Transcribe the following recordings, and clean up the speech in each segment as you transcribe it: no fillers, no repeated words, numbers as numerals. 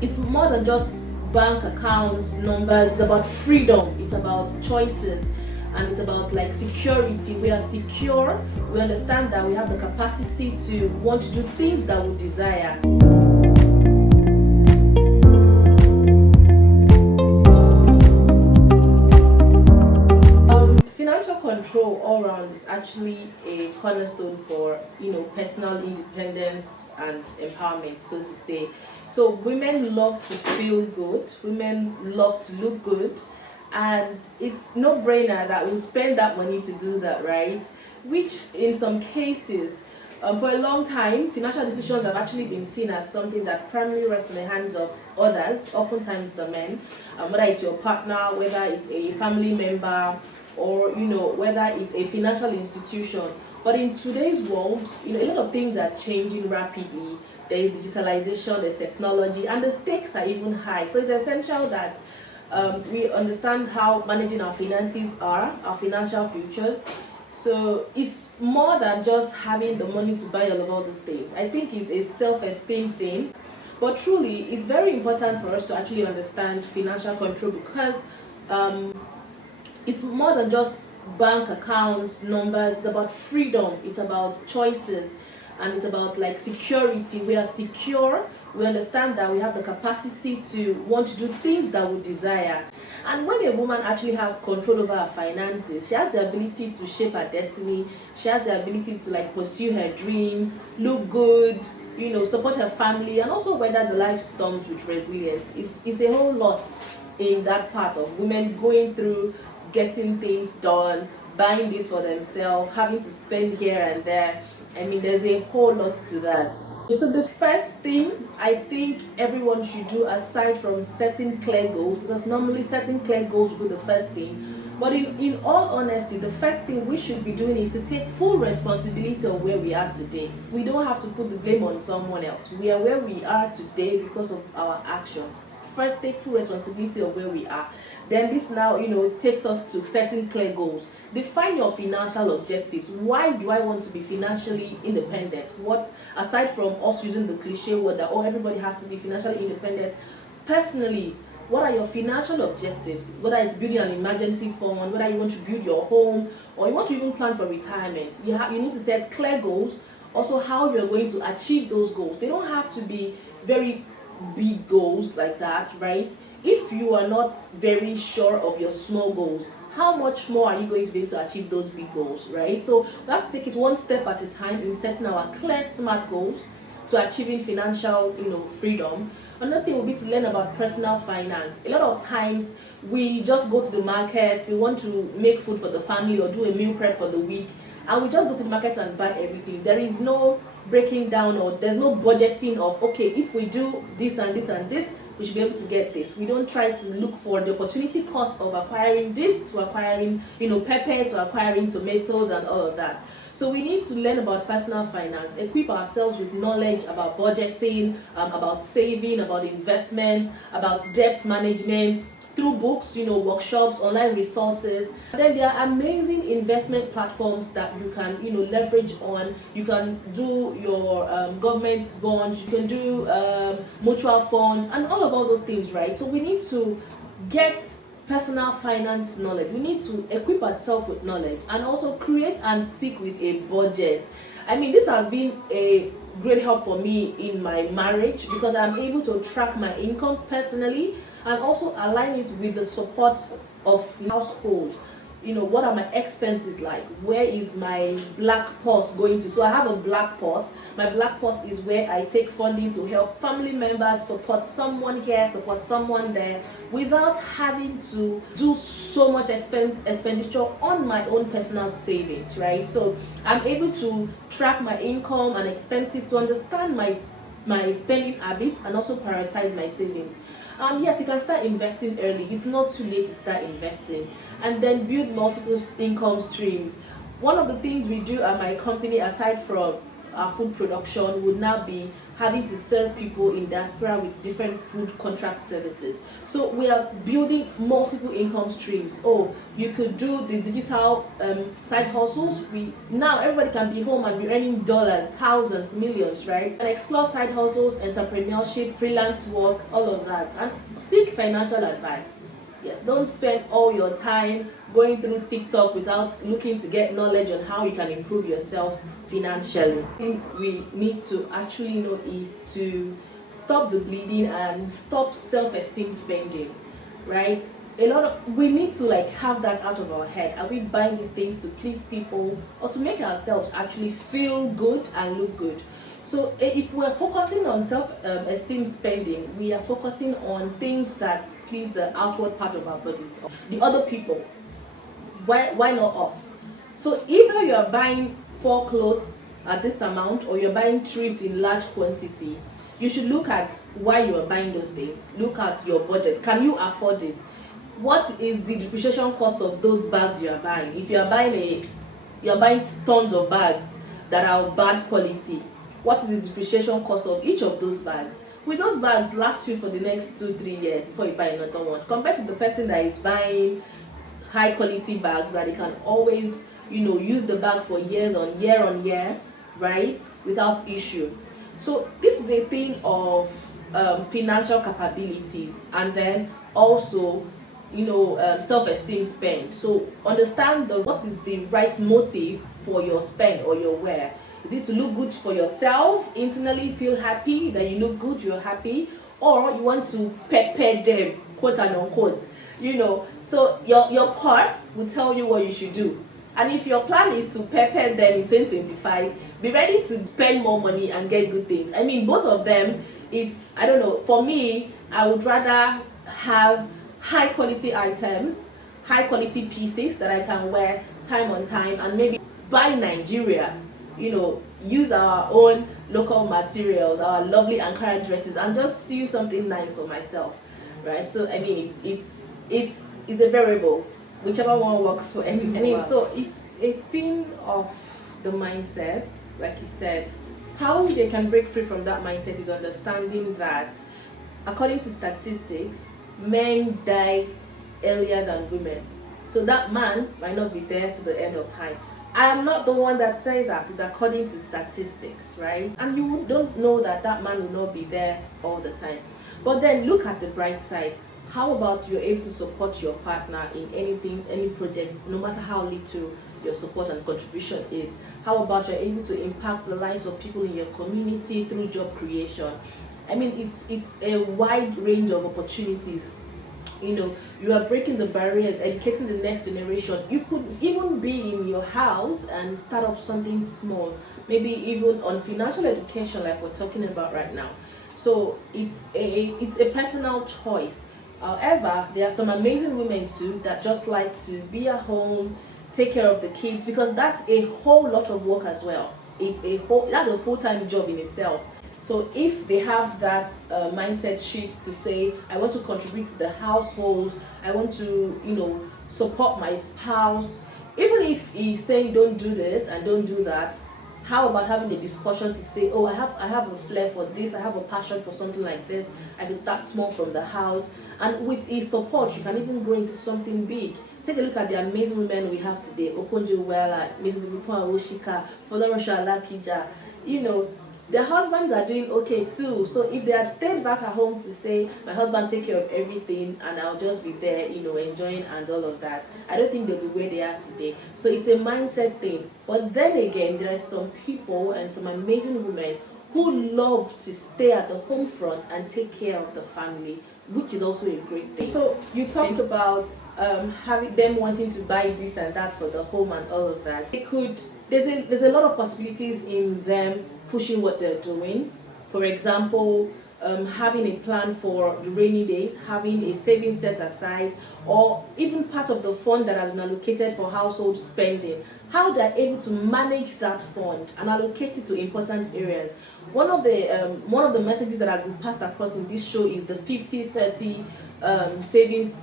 it's more than just bank accounts, numbers. It's about freedom, it's about choices, and it's about like security. We are secure, we understand that we have the capacity to want to do things that we desire. Financial control all around is actually a cornerstone for personal independence and empowerment, so to say. So women love to feel good, women love to look good, and it's no brainer that we'll spend that money to do that, right? Which in some cases, for a long time, financial decisions have actually been seen as something that primarily rests in the hands of others, oftentimes the men, whether it's your partner, whether it's a family member, or whether it's a financial institution. But in today's world, a lot of things are changing rapidly. There is digitalization, there's technology, and the stakes are even high. So it's essential that we understand how managing our finances are, our financial futures. So it's more than just having the money to buy all these things. I think it's a self-esteem thing. But truly, it's very important for us to actually understand financial control, because it's more than just bank accounts, numbers. It's about freedom, it's about choices, and it's about like security. We are secure, we understand that we have the capacity to want to do things that we desire. And when a woman actually has control over her finances, she has the ability to shape her destiny, she has the ability to like pursue her dreams, look good, support her family, and also weather the life storms with resilience. It's a whole lot in that part of women going through getting things done, buying this for themselves, having to spend here and there. I mean, there's a whole lot to that. So the first thing I think everyone should do, aside from setting clear goals, because normally setting clear goals will be the first thing, but in all honesty, the first thing we should be doing is to take full responsibility of where we are today. We don't have to put the blame on someone else. We are where we are today because of our actions. First, take full responsibility of where we are. Then this now takes us to setting clear goals. Define your financial objectives. Why do I want to be financially independent? What, aside from us using the cliche word that everybody has to be financially independent, personally, what are your financial objectives? Whether it's building an emergency fund, whether you want to build your home, or you want to even plan for retirement, you need to set clear goals. Also, how you're going to achieve those goals. They don't have to be very big goals like that, right? If you are not very sure of your small goals, how much more are you going to be able to achieve those big goals, right? So let's take it one step at a time in setting our clear, smart goals to achieving financial freedom. Another thing will be to learn about personal finance. A lot of times we just go to the market, we want to make food for the family or do a meal prep for the week, and we just go to the market and buy everything. There is no breaking down, or there's no budgeting of, okay, if we do this and this and this, we should be able to get this. We don't try to look for the opportunity cost of acquiring this, to acquiring pepper, to acquiring tomatoes and all of that. So we need to learn about personal finance, equip ourselves with knowledge about budgeting, about saving, about investment, about debt management, through books, workshops, online resources. And then there are amazing investment platforms that you can, leverage on. You can do your government bonds, you can do mutual funds, and all those things, right? So we need to get personal finance knowledge. We need to equip ourselves with knowledge, and also create and stick with a budget. I mean, this has been a great help for me in my marriage, because I'm able to track my income personally and also align it with the support of household. What are my expenses like? Where is my black purse going to? So I have a black purse. My black purse is where I take funding to help family members, support someone here, support someone there, without having to do so much expenditure on my own personal savings, right? So I'm able to track my income and expenses to understand my spending habits and also prioritize my savings. Yes, you can start investing early. It's not too late to start investing, and then build multiple income streams. One of the things we do at my company, aside from our food production, would now be having to serve people in diaspora with different food contract services. So we are building multiple income streams. Oh, you could do the digital side hustles. Now everybody can be home and be earning dollars, thousands, millions, right? And explore side hustles, entrepreneurship, freelance work, all of that, and seek financial advice. Yes, don't spend all your time going through TikTok without looking to get knowledge on how you can improve yourself financially. We need to actually know is to stop the bleeding and stop self-esteem spending, right? We need to like have that out of our head. Are we buying these things to please people or to make ourselves actually feel good and look good? So if we're focusing on self-esteem spending, we are focusing on things that please the outward part of our bodies, the other people. Why not us? So either you are buying 4 clothes at this amount or you're buying thrift in large quantity, you should look at why you are buying those things. Look at your budget. Can you afford it? What is the depreciation cost of those bags you are buying? If you are buying tons of bags that are of bad quality, what is the depreciation cost of each of those bags? Will those bags last you for the next 2-3 years before you buy another one? Compared to the person that is buying high quality bags that they can always, use the bag for year on year, right, without issue. So this is a thing of financial capabilities, and then also self-esteem spend. So understand what is the right motive for your spend or your wear. Is it to look good for yourself, internally feel happy that you look good, you're happy, or you want to pepper them, quote and unquote? So your purse will tell you what you should do. And if your plan is to pepper them in 2025, be ready to spend more money and get good things. I mean, both of them, I don't know, for me, I would rather have high quality items, high quality pieces that I can wear time on time, and maybe buy Nigeria, use our own local materials, our lovely Ankara dresses, and just sew something nice for myself, right? So I mean, it's a variable, whichever one works for anyone. I mean, so it's a thing of the mindset, like you said. How they can break free from that mindset is understanding that, according to statistics, men die earlier than women. So that man might not be there to the end of time. I am not the one that say that. It's according to statistics, right? And you don't know that man will not be there all the time. But then look at the bright side. How about you're able to support your partner in anything, any projects, no matter how little your support and contribution is? How about you're able to impact the lives of people in your community through job creation? I mean, it's a wide range of opportunities. You are breaking the barriers, educating the next generation. You could even be in your house and start up something small, maybe even on financial education like we're talking about right now. So it's a personal choice. However, there are some amazing women too that just like to be at home, take care of the kids, because that's a whole lot of work as well. That's a full-time job in itself. So if they have that mindset shift to say, I want to contribute to the household, I want to, support my spouse, even if he's saying don't do this and don't do that, how about having a discussion to say, oh, I have a flair for this, I have a passion for something like this, I can start small from the house, and with his support, you can even grow into something big. Take a look at the amazing women we have today: Okonjo Iweala, Mrs. Rupon Oshika, Folorunso Alakija. Their husbands are doing okay too. So if they had stayed back at home to say, my husband take care of everything and I'll just be there, enjoying and all of that, I don't think they'll be where they are today. So it's a mindset thing. But then again, there are some people and some amazing women who love to stay at the home front and take care of the family, which is also a great thing. So you talked about having them wanting to buy this and that for the home and all of that. There's a lot of possibilities in them pushing what they're doing. For example, having a plan for the rainy days, having a savings set aside, or even part of the fund that has been allocated for household spending, how they're able to manage that fund and allocate it to important areas. One of the messages that has been passed across in this show is the 50-30 savings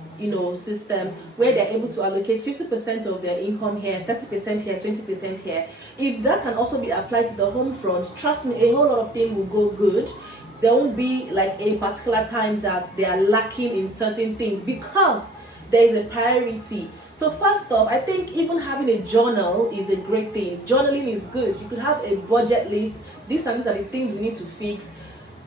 system, where they're able to allocate 50% of their income here, 30% here, 20% here. If that can also be applied to the home front, trust me, a whole lot of things will go good. There won't be like a particular time that they are lacking in certain things, because there is a priority. So first off, I think even having a journal is a great thing. Journaling is good. You could have a budget list. These are the things we need to fix.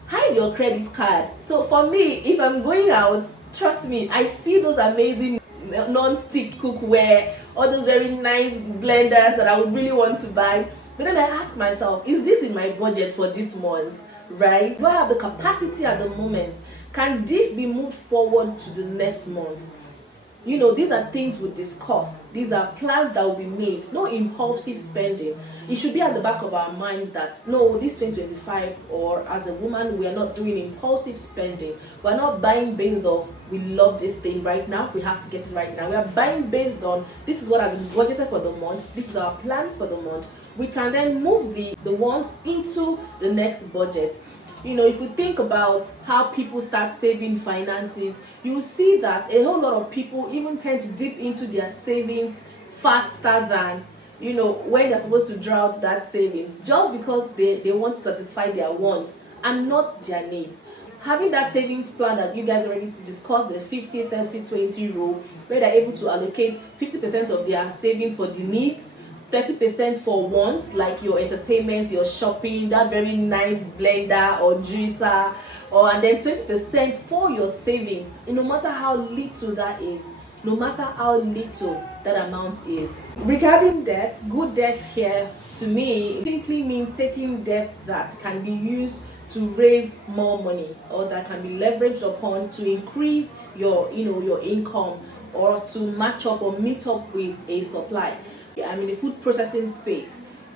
Hide your credit card. So for me, if I'm going out, trust me, I see those amazing non-stick cookware, all those very nice blenders that I would really want to buy. But then I ask myself, is this in my budget for this month? Right? Do I have the capacity at the moment? Can this be moved forward to the next month? These are things we discuss. These are plans that will be made. No impulsive spending. It should be at the back of our minds that no, this 2025, or as a woman, we are not doing impulsive spending. We're not buying based off we love this thing right now, we have to get it right now. We are buying based on this is what has been budgeted for the month, this is our plans for the month. We can then move the wants into the next budget. If we think about how people start saving finances, you will see that a whole lot of people even tend to dip into their savings faster than when they're supposed to draw out that savings, just because they want to satisfy their wants and not their needs. Having that savings plan that you guys already discussed, the 50-30-20 rule, where they're able to allocate 50% of their savings for the needs, 30% for wants like your entertainment, your shopping, that very nice blender or juicer, and then 20% for your savings. No matter how little that is, no matter how little that amount is. Regarding debt, good debt here to me simply means taking debt that can be used to raise more money, or that can be leveraged upon to increase your income, or to match up or meet up with a supply. I'm in the food processing space.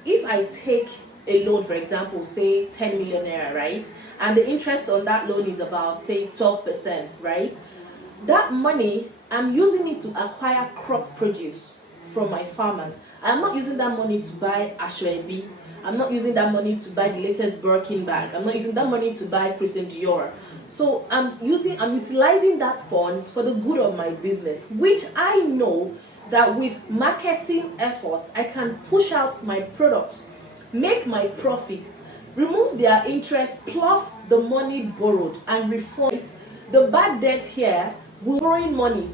If I take a loan, for example, say 10 million naira, right, and the interest on that loan is about, say, 12%, right, that money, I'm using it to acquire crop produce from my farmers. I'm not using that money to buy Ashwebi. I'm not using that money to buy the latest Birkin bag. I'm not using that money to buy Christian Dior. So I'm utilizing that funds for the good of my business, which I know that with marketing efforts, I can push out my products, make my profits, remove their interest plus the money borrowed, and refund it. The bad debt here will borrowing money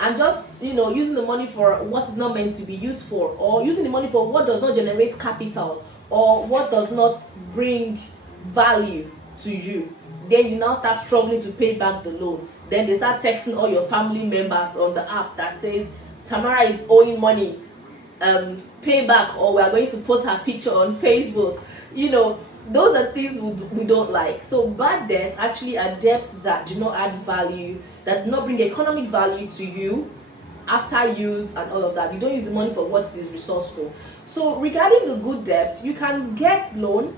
and just using the money for what is not meant to be used for, or using the money for what does not generate capital, or what does not bring value to you. Then you now start struggling to pay back the loan. Then they start texting all your family members on the app that says Tamara is owing money, pay back, or we are going to post her picture on Facebook. Those are things we don't like. So bad debt actually are debts that do not add value, that do not bring economic value to you after use and all of that. You don't use the money for what is resourceful. So regarding the good debt, you can get loan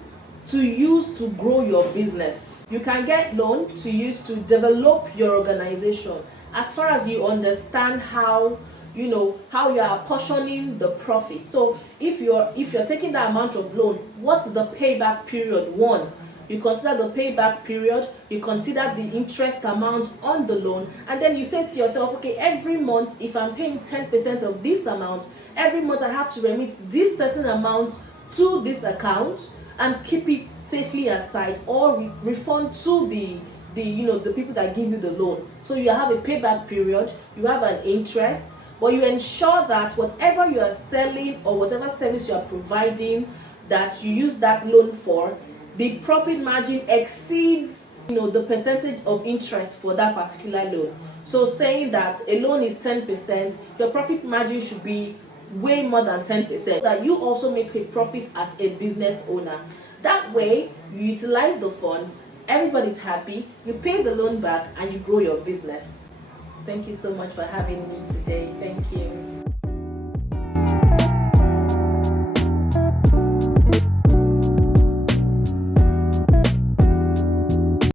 to use to grow your business. You can get loan to use to develop your organization, as far as you understand how you are apportioning the profit. So if you're taking that amount of loan, what's the payback period? One, you consider the payback period, you consider the interest amount on the loan, and then you say to yourself, okay, every month, if I'm paying 10% of this amount, every month I have to remit this certain amount to this account and keep it safely aside, or refund to the people that give you the loan. So you have a payback period, you have an interest, but you ensure that whatever you are selling or whatever service you are providing that you use that loan for, the profit margin exceeds the percentage of interest for that particular loan. So saying that a loan is 10%, your profit margin should be way more than 10%, so that you also make a profit as a business owner. That way you utilize the funds, everybody's happy, you pay the loan back, and you grow your business. Thank you so much for having me today. Thank you.